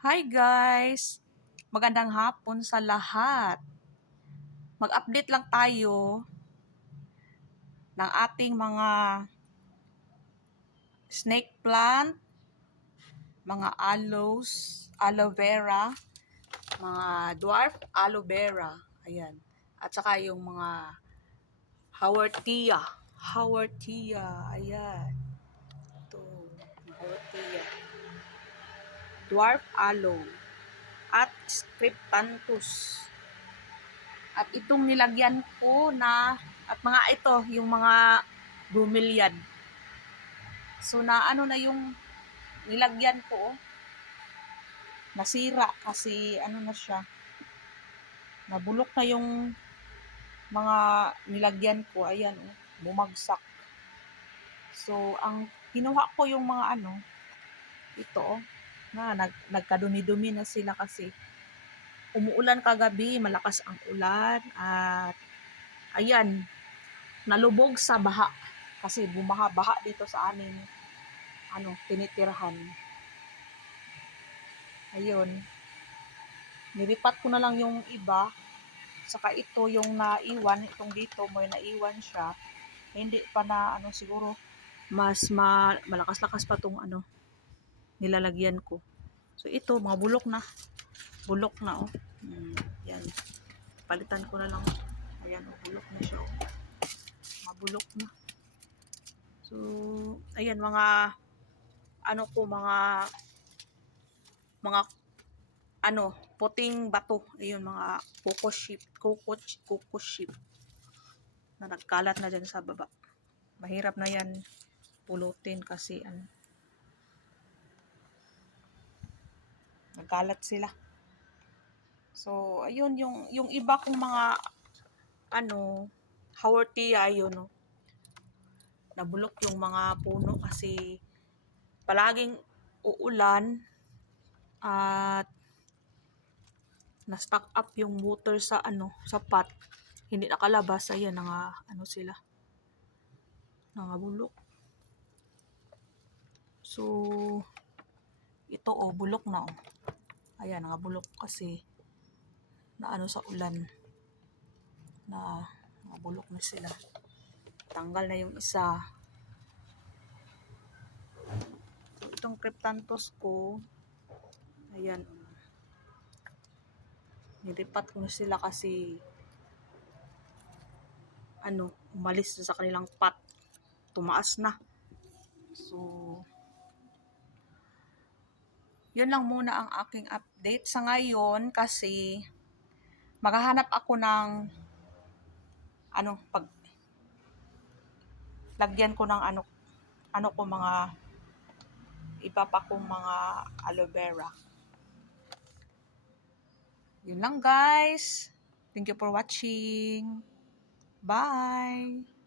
Hi guys! Magandang hapon sa lahat. Mag-update lang tayo ng ating mga snake plant, mga aloe vera, mga dwarf aloe vera. Ayan. At saka yung mga haworthia. Haworthia. Ayan. Ito. Haworthia. Dwarf aloe. At scriptanthus. At itong nilagyan ko na, at mga ito, yung mga bromeliad. So na ano na yung nilagyan ko, nasira kasi ano na siya, nabulok na yung mga nilagyan ko, ayan, bumagsak. So ang kinuha ko yung mga ito, na nagkadumi-dumi na sila kasi umuulan kagabi, malakas ang ulan at ayan, nalubog sa baha kasi bumaha-baha dito sa aming tinitirahan. Ayun, nilipat ko na lang yung iba, saka ito yung naiwan, itong dito may naiwan siya, hindi pa na siguro mas malakas-lakas pa tong nilalagyan ko. So ito mga bulok na oh. Yan, palitan ko na lang. Ayan, bulok na siya oh. Mabulok na. So ayan, mga mga puting bato, ayun, mga coco sheep na nagkalat na dyan sa baba. Mahirap na yan pulutin kasi nagkalat sila. So ayun, yung iba kong mga haworthia, ayun no, nabulok yung mga puno kasi palaging uulan at na-stock up yung water sa sa pot, hindi nakalabas. Ayan, sila bulok. So ito oh, bulok na oh. Ayan, bulok kasi na sa ulan, na bulok na sila. Tanggal na yung isa. So itong cryptanthus ko, ayan, nilipat ko na sila kasi umalis na sa kanilang pot, tumaas na. So yun lang muna ang aking update sa ngayon kasi maghahanap ako ng pag lagyan ko ng ko mga iba pa kong mga aloe vera. Yun lang guys. Thank you for watching. Bye!